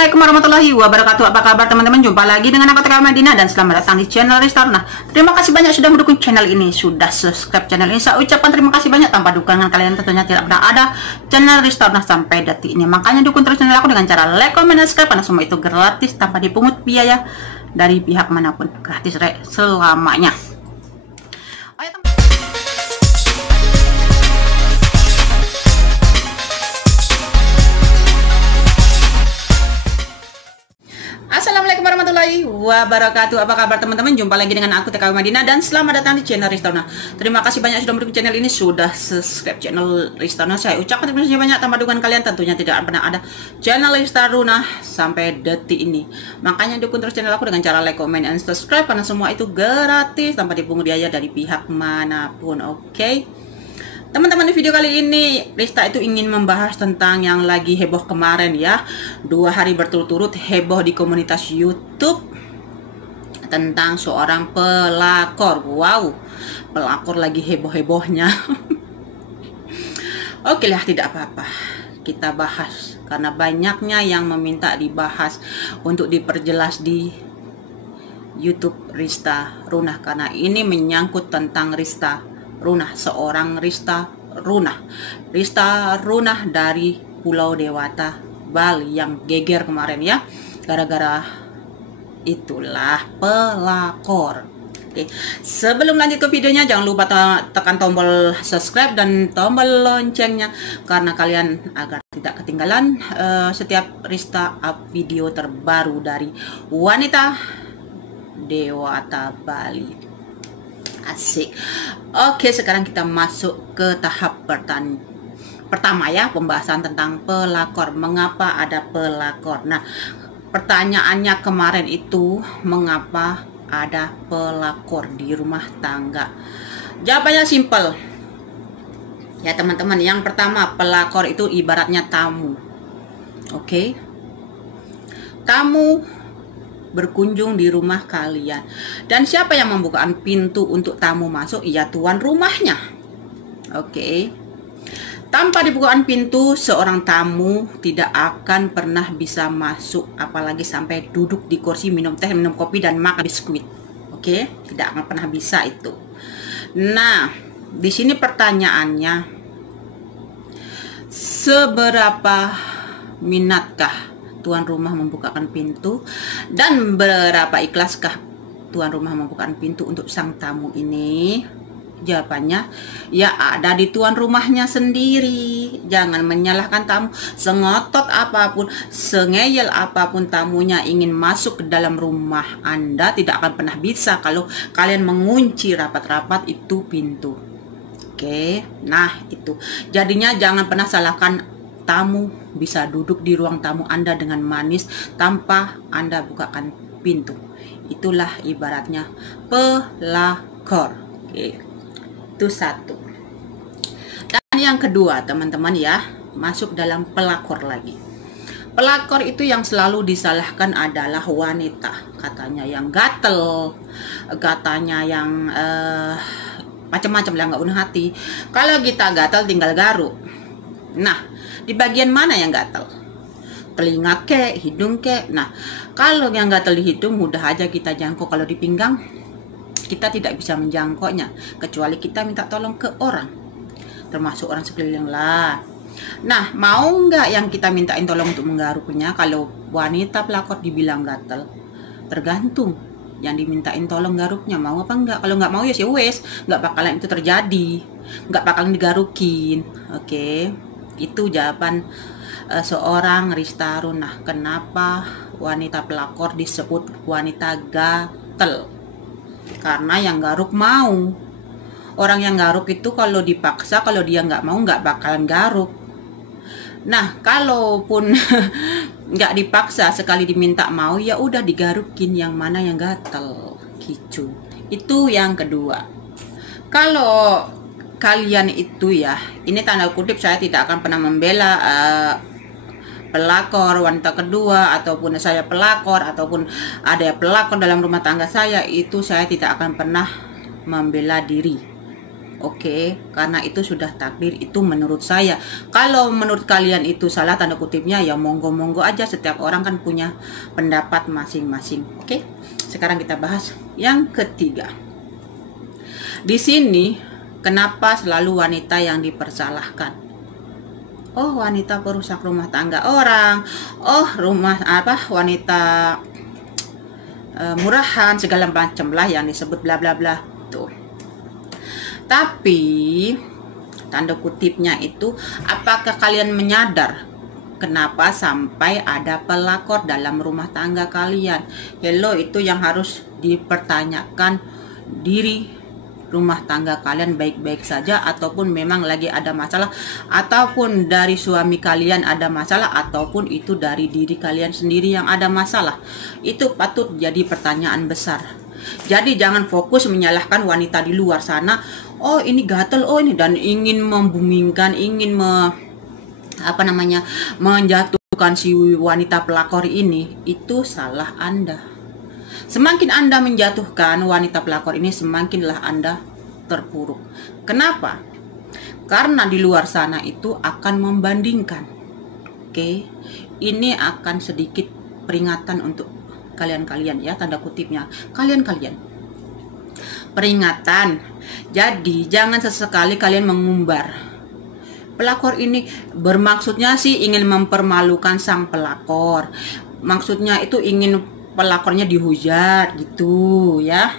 Assalamualaikum warahmatullahi wabarakatuh. Apa kabar teman-teman? Jumpa lagi dengan aku Tika Madina dan selamat datang di channel Restore. Nah, terima kasih banyak sudah mendukung channel ini, sudah subscribe channel ini. Saya ucapkan terima kasih banyak. Tanpa dukungan kalian tentunya tidak pernah ada channel Restore sampai detik ini. Makanya dukung terus channel aku dengan cara like, comment, dan subscribe karena semua itu gratis tanpa dipungut biaya dari pihak manapun. Gratis selamanya. Assalamualaikum warahmatullahi wabarakatuh. Apa kabar teman-teman? Jumpa lagi dengan aku TKW Madinah dan selamat datang di channel Restore. Nah, terima kasih banyak sudah mendukung channel ini, sudah subscribe channel Restore. Saya ucapkan terima kasih banyak. Tanpa dukungan kalian tentunya tidak pernah ada channel Restore sampai detik ini. Makanya dukung terus channel aku dengan cara like, comment, dan subscribe karena semua itu gratis tanpa dipungut biaya dari pihak manapun. Oke? Teman-teman, di video kali ini Rista itu ingin membahas tentang yang lagi heboh kemarin ya. 2 hari berturut-turut heboh di komunitas YouTube tentang seorang pelakor. Wow, pelakor lagi heboh-hebohnya. Oke lah, tidak apa-apa, kita bahas karena banyaknya yang meminta dibahas untuk diperjelas di YouTube Rista Runah, karena ini menyangkut tentang Rista Runah, seorang Rista Runah dari Pulau Dewata, Bali yang geger kemarin ya, gara-gara itulah pelakor. Oke, sebelum lanjut ke videonya jangan lupa tekan tombol subscribe dan tombol loncengnya karena kalian agar tidak ketinggalan setiap Rista up video terbaru dari wanita Dewata Bali. Asik. Oke, sekarang kita masuk ke tahap pertama ya, pembahasan tentang pelakor. Mengapa ada pelakor? Nah, pertanyaannya kemarin itu mengapa ada pelakor di rumah tangga? Jawabannya simple ya teman-teman. Yang pertama, pelakor itu ibaratnya tamu. Oke, tamu berkunjung di rumah kalian, dan siapa yang membukakan pintu untuk tamu masuk? Ya, tuan rumahnya. Oke, tanpa dibukakan pintu seorang tamu tidak akan pernah bisa masuk, apalagi sampai duduk di kursi, minum teh, minum kopi, dan makan biskuit. Oke, tidak akan pernah bisa itu. Nah, di sini pertanyaannya, seberapa minatkah tuan rumah membukakan pintu, dan berapa ikhlaskah tuan rumah membukakan pintu untuk sang tamu ini? Jawabannya ya ada di tuan rumahnya sendiri. Jangan menyalahkan tamu. Sengotot apapun, sengeyel apapun tamunya ingin masuk ke dalam rumah Anda, tidak akan pernah bisa kalau kalian mengunci rapat-rapat itu pintu. Oke, nah itu jadinya jangan pernah salahkan tamu bisa duduk di ruang tamu Anda dengan manis tanpa Anda bukakan pintu. Itulah ibaratnya pelakor. Oke, itu satu. Dan yang kedua teman-teman ya, masuk dalam pelakor lagi. Pelakor itu yang selalu disalahkan adalah wanita. Katanya yang gatel, katanya yang macam-macam lah, nggak punya hati. Kalau kita gatel tinggal garuk. Nah, di bagian mana yang gatal? Telinga kek, hidung kek. Nah, kalau yang gatal di hidung mudah aja kita jangkau. Kalau di pinggang kita tidak bisa menjangkaunya kecuali kita minta tolong ke orang, termasuk orang sekeliling lah. Nah, mau nggak yang kita mintain tolong untuk menggaruknya? Kalau wanita pelakor dibilang gatal, tergantung yang dimintain tolong garuknya mau apa enggak. Kalau nggak mau ya wes, nggak bakalan itu terjadi, nggak bakalan digarukin. Oke, itu jawaban seorang Rista Runah. Kenapa wanita pelakor disebut wanita gatel? Karena yang garuk mau. Orang yang garuk itu kalau dipaksa, kalau dia nggak mau nggak bakalan garuk. Nah, kalaupun nggak dipaksa, sekali diminta mau ya udah digarukin yang mana yang gatel gitu. Itu yang kedua. Kalau kalian itu ya, ini tanda kutip saya tidak akan pernah membela pelakor wanita kedua, ataupun saya pelakor, ataupun ada pelakor dalam rumah tangga saya, itu saya tidak akan pernah membela diri. Oke, karena itu sudah takdir, itu menurut saya. Kalau menurut kalian itu salah tanda kutipnya, ya monggo-monggo aja, setiap orang kan punya pendapat masing-masing. Oke, sekarang kita bahas yang ketiga. Di sini kenapa selalu wanita yang dipersalahkan? Oh, wanita perusak rumah tangga orang. Oh, wanita murahan, segala macam lah yang disebut bla bla bla tuh. Tapi tanda kutipnya itu, apakah kalian menyadar kenapa sampai ada pelakor dalam rumah tangga kalian? Hello, itu yang harus dipertanyakan diri rumah tangga kalian baik-baik saja, ataupun memang lagi ada masalah, ataupun dari suami kalian ada masalah, ataupun itu dari diri kalian sendiri yang ada masalah. Itu patut jadi pertanyaan besar. Jadi jangan fokus menyalahkan wanita di luar sana. Oh ini gatel, oh ini, dan ingin membumingkan, ingin menjatuhkan si wanita pelakor ini. Itu salah Anda. Semakin Anda menjatuhkan wanita pelakor ini, semakinlah Anda terpuruk. Kenapa? Karena di luar sana itu akan membandingkan. Oke, ini akan sedikit peringatan untuk kalian-kalian ya, tanda kutipnya. Kalian-kalian. Peringatan. Jadi jangan sesekali kalian mengumbar. Pelakor ini bermaksudnya sih ingin mempermalukan sang pelakor. Maksudnya itu ingin pelakornya dihujat gitu ya.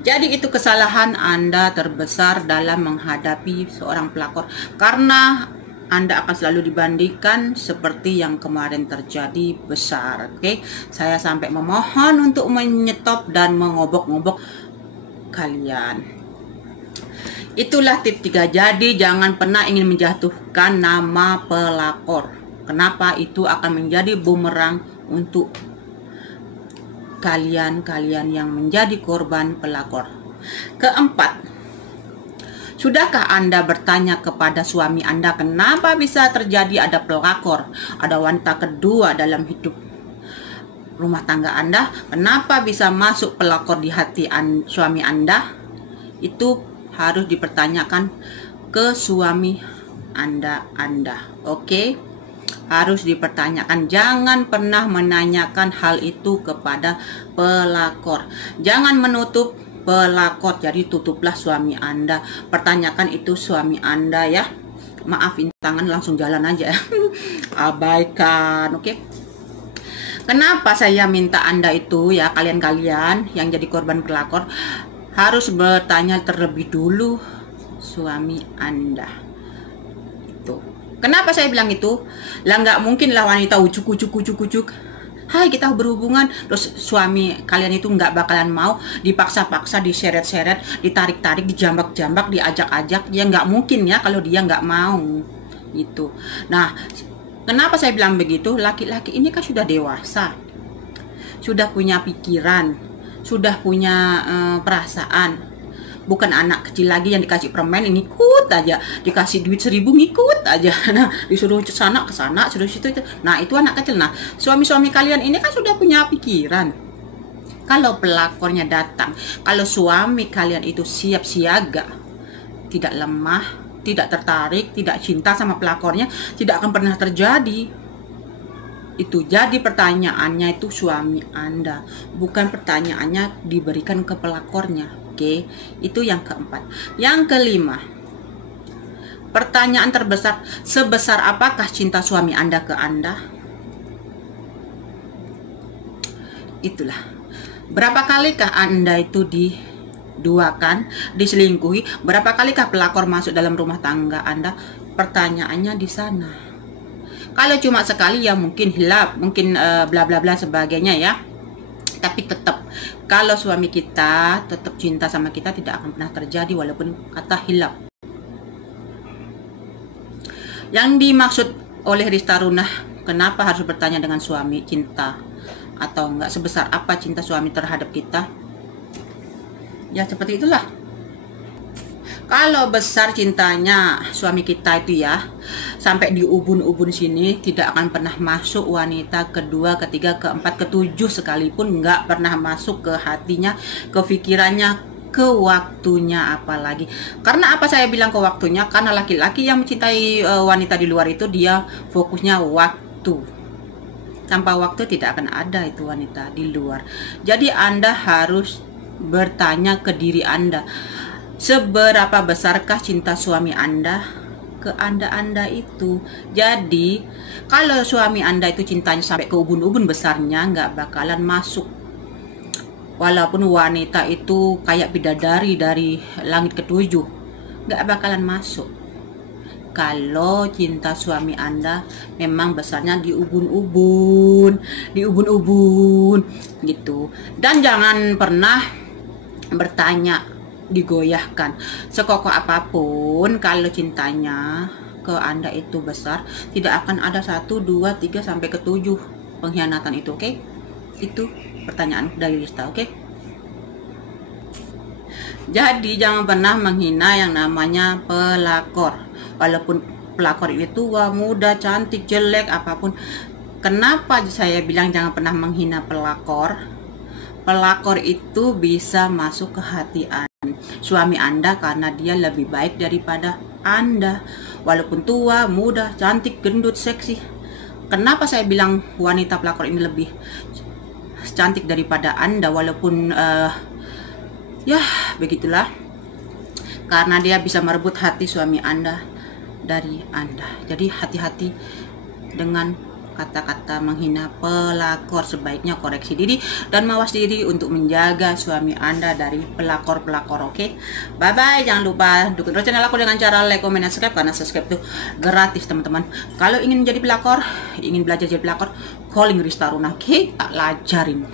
Jadi itu kesalahan Anda terbesar dalam menghadapi seorang pelakor, karena Anda akan selalu dibandingkan seperti yang kemarin terjadi besar. Oke, saya sampai memohon untuk menyetop dan mengobok-ngobok kalian. Itulah tip 3. Jadi jangan pernah ingin menjatuhkan nama pelakor. Kenapa? Itu akan menjadi bumerang untuk kalian yang menjadi korban pelakor. Keempat, sudahkah Anda bertanya kepada suami Anda kenapa bisa terjadi ada pelakor, ada wanita kedua dalam hidup rumah tangga Anda? Kenapa bisa masuk pelakor di hati suami Anda? Itu harus dipertanyakan ke suami Anda. Oke? Harus dipertanyakan. Jangan pernah menanyakan hal itu kepada pelakor. Jangan menutup pelakor. Jadi tutuplah suami Anda. Pertanyakan itu suami Anda ya. Maafin tangan, langsung jalan aja. Abaikan. Oke? Kenapa saya minta Anda itu ya, kalian-kalian yang jadi korban pelakor, harus bertanya terlebih dulu suami Anda. Itu. Kenapa saya bilang itu? Lah nggak mungkin lah wanita ujuk. Hai, kita berhubungan, terus suami kalian itu nggak bakalan mau, dipaksa-paksa, diseret-seret, ditarik-tarik, dijambak-jambak, diajak-ajak. Ya nggak mungkin ya kalau dia nggak mau. Gitu. Nah, kenapa saya bilang begitu? Laki-laki ini kan sudah dewasa, sudah punya pikiran, sudah punya perasaan. Bukan anak kecil lagi yang dikasih permen ngikut aja, dikasih duit 1000 ngikut aja. Nah, disuruh ke sana, suruh situ itu. Nah, itu anak kecil. Nah, suami-suami kalian ini kan sudah punya pikiran. Kalau pelakornya datang, kalau suami kalian itu siap siaga, tidak lemah, tidak tertarik, tidak cinta sama pelakornya, tidak akan pernah terjadi. Itu jadi pertanyaannya itu suami Anda, bukan pertanyaannya diberikan ke pelakornya. Oke, itu yang keempat. Yang kelima, pertanyaan terbesar, sebesar apakah cinta suami Anda ke Anda? Itulah. Berapa kalikah Anda itu diduakan, diselingkuhi? Berapa kalikah pelakor masuk dalam rumah tangga Anda? Pertanyaannya di sana. Kalau cuma sekali ya mungkin hilap, mungkin bla bla bla sebagainya ya. Tapi tetap kalau suami kita tetap cinta sama kita, tidak akan pernah terjadi walaupun kata hilap. Yang dimaksud oleh Rista Runah, kenapa harus bertanya dengan suami cinta atau enggak, sebesar apa cinta suami terhadap kita? Ya seperti itulah. Kalau besar cintanya suami kita itu ya, sampai di ubun-ubun sini tidak akan pernah masuk wanita kedua, ketiga, keempat, ketujuh sekalipun, nggak pernah masuk ke hatinya, ke pikirannya, ke waktunya. Apalagi karena apa saya bilang ke waktunya, karena laki-laki yang mencintai wanita di luar itu dia fokusnya waktu. Tanpa waktu tidak akan ada itu wanita di luar. Jadi Anda harus bertanya ke diri Anda, seberapa besarkah cinta suami Anda ke Anda itu. Jadi kalau suami Anda itu cintanya sampai ke ubun-ubun besarnya, nggak bakalan masuk. Walaupun wanita itu kayak bidadari dari langit ketujuh, nggak bakalan masuk. Kalau cinta suami Anda memang besarnya di ubun-ubun gitu. Dan jangan pernah bertanya digoyahkan. Sekokoh apapun, kalau cintanya ke Anda itu besar, tidak akan ada 1, 2, 3 sampai ke 7 pengkhianatan itu, oke? Itu pertanyaan dari Rista, oke? Jadi jangan pernah menghina yang namanya pelakor. Walaupun pelakor ini tua, muda, cantik, jelek, apapun. Kenapa saya bilang jangan pernah menghina pelakor? Pelakor itu bisa masuk ke hati suami Anda karena dia lebih baik daripada Anda. Walaupun tua, muda, cantik, gendut, seksi. Kenapa saya bilang wanita pelakor ini lebih cantik daripada Anda? Walaupun ya begitulah, karena dia bisa merebut hati suami Anda dari Anda. Jadi hati-hati dengan kata-kata menghina pelakor. Sebaiknya koreksi diri dan mawas diri untuk menjaga suami Anda dari pelakor-pelakor, oke? Bye bye. Jangan lupa dukung terus channel aku dengan cara like, comment, dan subscribe, karena subscribe itu gratis teman-teman. Kalau ingin menjadi pelakor, ingin belajar jadi pelakor, calling Rista Runa, oke? Tak lajarin.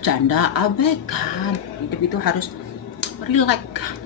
Canda abaikan. Hidup itu harus relax.